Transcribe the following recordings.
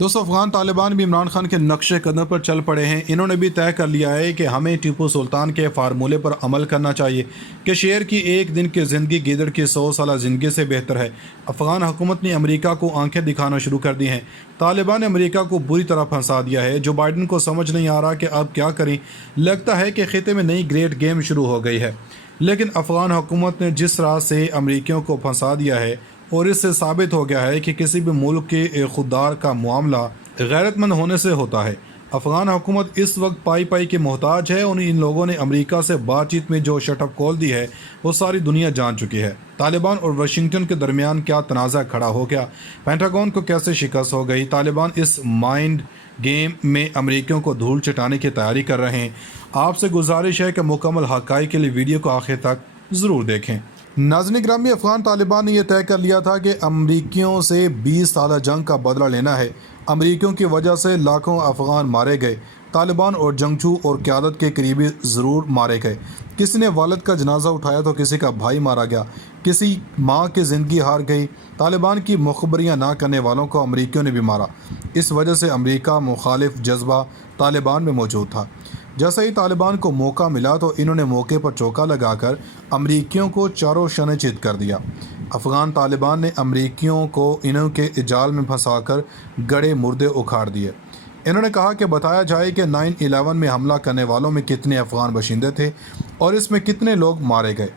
दोस्तों, अफगान तालिबान भी इमरान खान के नक्शे कदम पर चल पड़े हैं। इन्होंने भी तय कर लिया है कि हमें टीपू सुल्तान के फार्मूले पर अमल करना चाहिए कि शेर की एक दिन की ज़िंदगी गीदड़ की 100 साल ज़िंदगी से बेहतर है। अफगान हुकूमत ने अमेरिका को आंखें दिखाना शुरू कर दी हैं। तालिबान ने अमेरिका को बुरी तरह फंसा दिया है। जो बाइडन को समझ नहीं आ रहा कि अब क्या करें। लगता है कि खिते में नई ग्रेट गेम शुरू हो गई है। लेकिन अफगान हुकूमत ने जिस तरह से अमेरिकियों को फंसा दिया है और इससे साबित हो गया है कि किसी भी मुल्क के खुददार का मामला गैरतमंद होने से होता है। अफगान हुकूमत इस वक्त पाई पाई की मोहताज है और इन लोगों ने अमेरिका से बातचीत में जो शटअप खोल दी है वो सारी दुनिया जान चुकी है। तालिबान और वाशिंगटन के दरमियान क्या तनाज़ा खड़ा हो गया, पेंटागन को कैसे शिकस्त हो गई। तालिबान इस माइंड गेम में अमेरिकियों को धूल चटाने की तैयारी कर रहे हैं। आपसे गुजारिश है कि मुकम्मल हक़ाइक़ के लिए वीडियो को आखिर तक ज़रूर देखें। नाज़रीन ग्रामी, अफ़गान तालिबान ने यह तय कर लिया था कि अमरीकियों से 20 साल जंग का बदला लेना है। अमरीकियों की वजह से लाखों अफ़गान मारे गए। तालिबान और जंगजू और क़यादत के करीबी ज़रूर मारे गए। किसी ने वालिद का जनाजा उठाया तो किसी का भाई मारा गया, किसी माँ की ज़िंदगी हार गई। तालिबान की मुखबरियाँ ना करने वालों को अमरीकियों ने भी मारा। इस वजह से अमरीका मुखालिफ जज्बा तालिबान में मौजूद था। जैसे ही तालिबान को मौका मिला तो इन्होंने मौके पर चौका लगाकर अमरीकियों को चारों शने चित कर दिया। अफ़गान तालिबान ने अमरीकियों को इनके जाल में फंसाकर गड़े मुर्दे उखाड़ दिए। इन्होंने कहा कि बताया जाए कि 9/11 में हमला करने वालों में कितने अफ़गान बाशिंदे थे और इसमें कितने लोग मारे गए।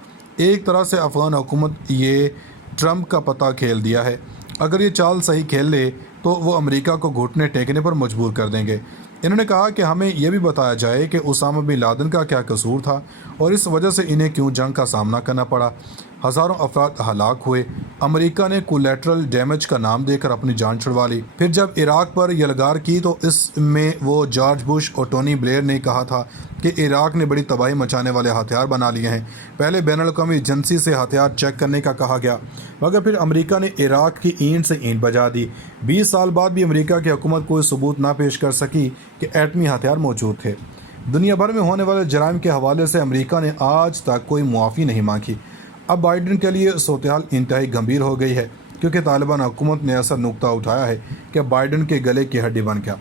एक तरह से अफ़गान हुकूमत ये ट्रंप का पता खेल दिया है। अगर ये चाल सही खेल ले तो वो अमेरिका को घुटने टेकने पर मजबूर कर देंगे। इन्होंने कहा कि हमें यह भी बताया जाए कि उसामा बिन लादेन का क्या कसूर था और इस वजह से इन्हें क्यों जंग का सामना करना पड़ा। हज़ारों अफराद हलाक हुए। अमेरिका ने कोलैटरल डैमेज का नाम देकर अपनी जान छुड़वा ली। फिर जब इराक पर यलगार की तो इसमें वो जॉर्ज बुश और टोनी ब्लेयर ने कहा था कि इराक ने बड़ी तबाही मचाने वाले हथियार बना लिए हैं। पहले बैनुल-अक़वामी एजेंसी से हथियार चेक करने का कहा गया, मगर फिर अमेरिका ने इराक की ईंट से ईंट बजा दी। 20 साल बाद भी अमेरिका की हुकूमत कोई सबूत ना पेश कर सकी कि एटमी हथियार मौजूद थे। दुनिया भर में होने वाले जराइम के हवाले से अमेरिका ने आज तक कोई मुआफ़ी नहीं मांगी। अब बाइडन के लिए सूरत-ए-हाल इंतहाई गंभीर हो गई है, क्योंकि तालिबान हुकूमत ने ऐसा नुक्ता उठाया है कि बाइडन के गले की हड्डी बन गया।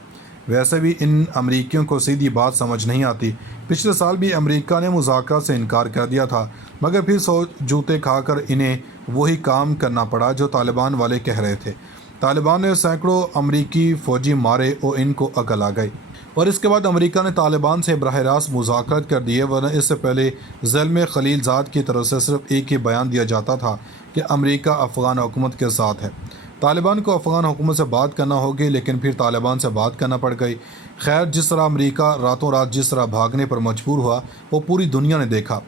वैसे भी इन अमरीकियों को सीधी बात समझ नहीं आती। पिछले साल भी अमेरिका ने मुज़ाकरात से इनकार कर दिया था, मगर फिर 100 जूते खाकर इन्हें वही काम करना पड़ा जो तालिबान वाले कह रहे थे। तालिबान ने सैकड़ों अमरीकी फ़ौजी मारे और इनको अकल आ गई और इसके बाद अमेरिका ने तालिबान से बराह रास्त मुज़ाकरात कर दिए, वरना इससे पहले ज़ल्म खलीलज़ाद की तरफ से सिर्फ एक ही बयान दिया जाता था कि अमेरिका अफ़गान हुकूमत के साथ है। तालिबान को अफ़गान हुकूमत से बात करना होगी, लेकिन फिर तालिबान से बात करना पड़ गई। खैर, जिस तरह अमेरिका रातों रात जिस तरह भागने पर मजबूर हुआ वो पूरी दुनिया ने देखा।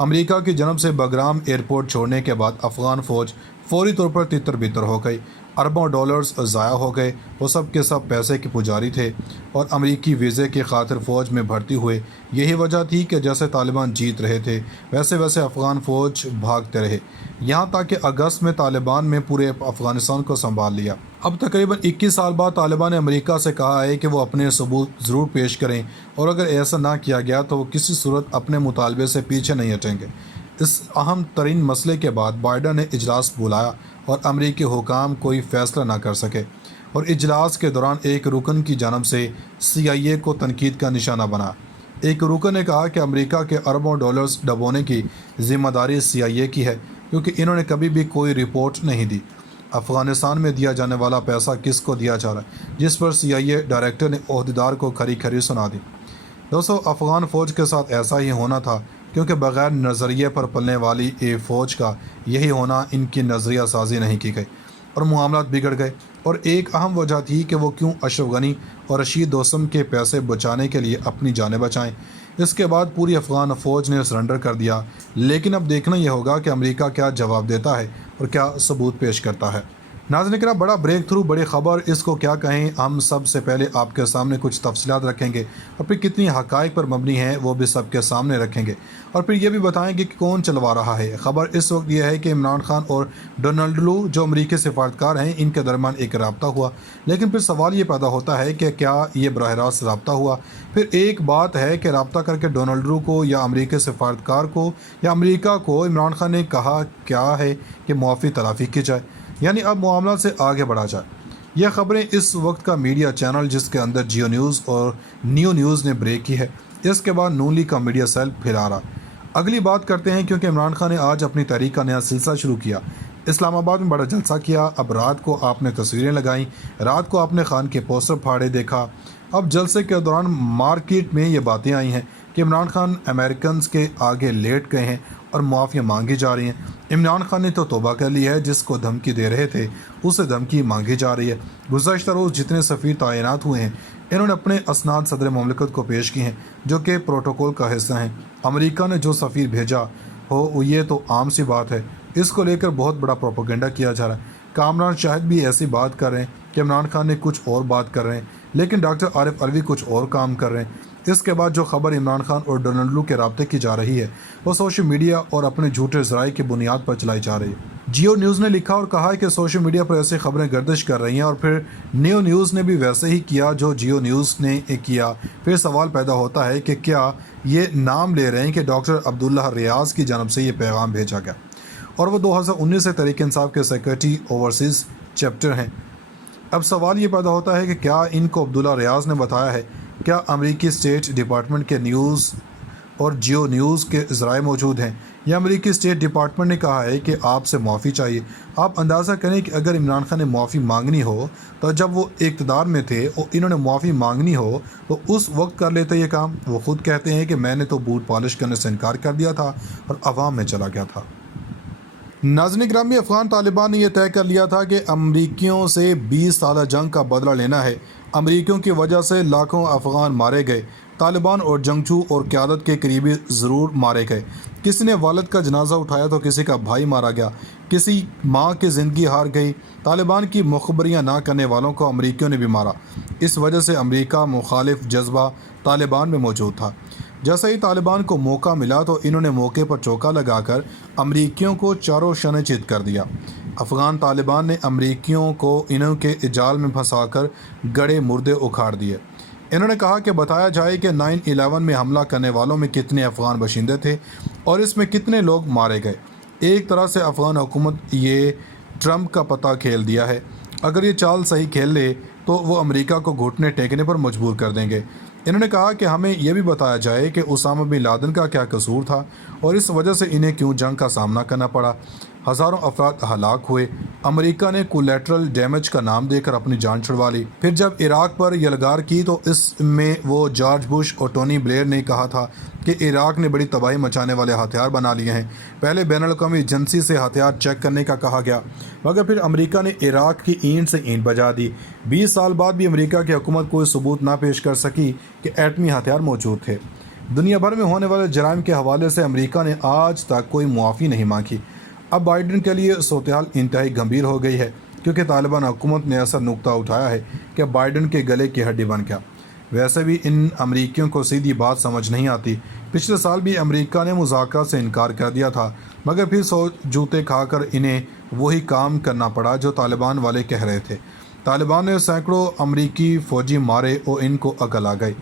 अमेरिका की जनब से बगराम एयरपोर्ट छोड़ने के बाद अफ़गान फ़ौज फौरी तौर पर तितर बितर हो गई। अरबों डॉलर्स ज़ाया हो गए। वो सब के सब पैसे के पुजारी थे और अमेरिकी वीज़े की खातिर फ़ौज में भर्ती हुए। यही वजह थी कि जैसे तालिबान जीत रहे थे वैसे वैसे अफ़गान फ़ौज भागते रहे, यहाँ तक कि अगस्त में तालिबान में पूरे अफ़गानिस्तान को संभाल लिया। अब तकरीबन 21 साल बाद तालिबान ने अमेरिका से कहा है कि वो अपने सबूत ज़रूर पेश करें और अगर ऐसा ना किया गया तो वो किसी सूरत अपने मुतालबे से पीछे नहीं हटेंगे। इस अहम तरीन मसले के बाद बाइडन ने इजलास बुलाया और अमरीकी हुकाम कोई फ़ैसला ना कर सके और इजलास के दौरान एक रुकन की जानब से CIA को तनकीद का निशाना बना। एक रुकन ने कहा कि अमेरिका के अरबों डॉलर्स डबोने की ज़िम्मेदारी CIA की है, क्योंकि इन्होंने कभी भी कोई रिपोर्ट नहीं दी। अफ़गानिस्तान में दिया जाने वाला पैसा किसको दिया जा रहा है, जिस पर CIA डायरेक्टर ने ओहदेदार को खरी खरी सुना दी। दोस्तों, अफ़गान फ़ौज के साथ ऐसा ही होना था, क्योंकि बग़ैर नज़रिए पर पलने वाली फ़ौज का यही होना इनकी नज़रिया साजी नहीं की गई और मामलात बिगड़ गए। और एक अहम वजह थी कि वो क्यों अशरफ गनी और रशीद दोस्तम के पैसे बचाने के लिए अपनी जानें बचाएं। इसके बाद पूरी अफ़गान फ़ौज ने सरेंडर कर दिया। लेकिन अब देखना यह होगा कि अमेरिका क्या जवाब देता है और क्या सबूत पेश करता है। नाज़रीन किराम, बड़ा ब्रेक थ्रू, बड़ी ख़बर, इसको क्या कहें। हम सबसे पहले आपके सामने कुछ तफसीलात रखेंगे और फिर कितनी हक़ाइक़ पर मबनी है वो भी सबके सामने रखेंगे और फिर ये भी बताएंगे कि कौन चलवा रहा है। ख़बर इस वक्त यह है कि इमरान खान और डोनाल्ड लू जो अमरीकी सिफारतकार हैं, इनके दरमियान एक रब्ता हुआ। लेकिन फिर सवाल ये पैदा होता है कि क्या ये बराह रास्त रब्ता हुआ। फिर एक बात है कि रब्ता करके डोनाल्ड लू को या अमरीकी सिफारतकार को या अमरीका को इमरान खान ने कहा क्या है कि मुआफ़ी तलाफ़ी की जाए, यानी अब मामला से आगे बढ़ा जाए। یہ خبریں اس وقت کا میڈیا چینل جس کے اندر جیو نیوز اور نیو نیوز نے بریک کی ہے، اس کے بعد نون لیگ کا میڈیا سیل پھیلا رہا۔ اگلی بات کرتے ہیں، کیونکہ عمران خان نے آج اپنی تحریک کا نیا سلسلہ شروع کیا۔ اسلام آباد میں بڑا جلسہ کیا، اب رات کو آپ نے تصویریں لگائیں، رات کو آپ نے خان کے پوسٹر پھاڑے دیکھا۔ اب جلسے کے دوران مارکیٹ میں یہ باتیں آئی ہیں کہ عمران خان امریکنز کے آگے لیٹ گئے ہیں اور معافی مانگی جا رہی ہیں۔ عمران خان نے تو توبہ کر لی ہے، جس کو دھمکی دے رہے تھے اسے دھمکی مانگی جا رہی ہے۔ گزشتہ روز جتنے سفیر تعینات ہوئے ہیں انہوں نے اپنے اسناد صدر مملکت کو پیش کی ہیں، جو کہ پروٹوکول کا حصہ ہیں۔ امریکہ نے جو سفیر بھیجا ہو یہ تو عام سی بات ہے، اس کو لے کر بہت بڑا پروپیگنڈا کیا جا رہا ہے۔ کامران شاہد بھی ایسی بات کر رہے ہیں کہ عمران خان نے کچھ اور بات کر رہے ہیں، لیکن ڈاکٹر عارف علوی کچھ اور کام کر رہے ہیں۔ اس کے بعد جو خبر عمران خان اور ڈونلڈ کے رابطے کی جا رہی ہے وہ سوشل میڈیا اور اپنے جھوٹے ذرائع کی بنیاد پر چلائی جا رہی ہے۔ جیو نیوز نے لکھا اور کہا ہے کہ سوشل میڈیا پر ایسی خبریں گردش کر رہی ہیں، اور پھر نیو نیوز نے بھی ویسے ہی کیا جو جیو نیوز نے کیا۔ پھر سوال پیدا ہوتا ہے کہ کیا یہ نام لے رہے ہیں کہ ڈاکٹر عبداللہ ریاض کی جانب سے یہ پیغام بھیجا گیا، اور وہ 2019 سے تحریک انصاف کے سیکرٹری اوورسیز چیپٹر ہیں۔ اب سوال یہ پیدا ہوتا ہے کہ کیا ان کو عبداللہ ریاض نے بتایا ہے؟ کیا امریکی اسٹیٹ ڈپارٹمنٹ کے نیوز اور جیو نیوز کے ذرائع موجود ہیں، یا امریکی اسٹیٹ ڈپارٹمنٹ نے کہا ہے کہ آپ سے معافی چاہیے؟ آپ اندازہ کریں کہ اگر عمران خان نے معافی مانگنی ہو تو جب وہ اقتدار میں تھے اور انہوں نے معافی مانگنی ہو تو اس وقت کر لیتے یہ کام۔ وہ خود کہتے ہیں کہ میں نے تو بوٹ پالش کرنے سے انکار کر دیا تھا اور عوام میں چلا گیا تھا۔ ناظرین گرامی، افغان طالبان نے یہ طے کر لیا تھا کہ امریکیوں سے 20 سالہ جنگ کا بدلہ لینا ہے۔ امریکیوں کی وجہ سے لاکھوں افغان مارے گئے، طالبان اور جنگجو اور قیادت کے قریبی ضرور مارے گئے۔ کسی نے والد کا جنازہ اٹھایا تو کسی کا بھائی مارا گیا، کسی ماں کی زندگی ہار گئی۔ طالبان کی مخبریاں نہ کرنے والوں کو امریکیوں نے بھی مارا۔ اس وجہ سے امریکہ مخالف جذبہ طالبان میں موجود تھا۔ جیسے ہی طالبان کو موقع ملا تو انہوں نے موقع پر چوکا لگا کر امریکیوں کو چاروں شانے چت کر دیا۔ افغان طالبان نے امریکیوں کو انہوں کے جال میں پھنسا کر گڑے مردے اکھاڑ دیے۔ انہوں نے کہا کہ بتایا جائے کہ 9/11 میں حملہ کرنے والوں میں کتنے افغان باشندے تھے اور اس میں کتنے لوگ مارے گئے۔ ایک طرح سے افغان حکومت یہ ٹرمپ کا پتہ کھیل دیا ہے، اگر یہ چال صحیح کھیل لے تو وہ امریکہ کو گھٹنے ٹیکنے پر مجبور کر دیں گے۔ انہوں نے کہا کہ ہمیں یہ بھی بتایا جائے کہ اسامہ بن لادن کا کیا قصور تھا اور اس وجہ سے انہیں کیوں جنگ کا سامنا کرنا پڑا۔ ہزاروں افراد ہلاک ہوئے۔ امریکہ نے کولیٹرل ڈیمیج کا نام دے کر اپنی جان چھڑوا لی۔ پھر جب عراق پر یلغار کی تو اس میں وہ جارج بش اور ٹونی بلیئر نے کہا تھا کہ عراق نے بڑی تباہی مچانے والے ہتھیار بنا لیے ہیں۔ پہلے بین الاقوامی ایجنسی سے ہتھیار چیک کرنے کا کہا گیا، مگر پھر امریکہ نے عراق کی اینٹ سے اینٹ بجا دی۔ 20 سال بعد بھی امریکہ کی حکومت کوئی ثبوت نہ پیش کر سکی کہ ایٹمی ہتھیار موجود تھے۔ دنیا بھر میں ہونے والے جرائم کے حوالے سے امریکہ نے آج تک کوئی معافی نہیں مانگی۔ اب بائیڈن کے لیے صورتحال انتہائی گمبھیر ہو گئی ہے، کیونکہ طالبان حکومت نے ایسا نقطہ اٹھایا ہے کہ بائیڈن کے گلے کی ہڈی بن گیا۔ ویسے بھی ان امریکیوں کو سیدھی بات سمجھ نہیں آتی۔ پچھلے سال بھی امریکہ نے مذاکرات سے انکار کر دیا تھا، مگر پھر 100 جوتے کھا کر انہیں وہی کام کرنا پڑا جو طالبان والے کہہ رہے تھے۔ طالبان نے سینکڑوں امریکی فوجی مارے اور ان کو عقل آ گئی۔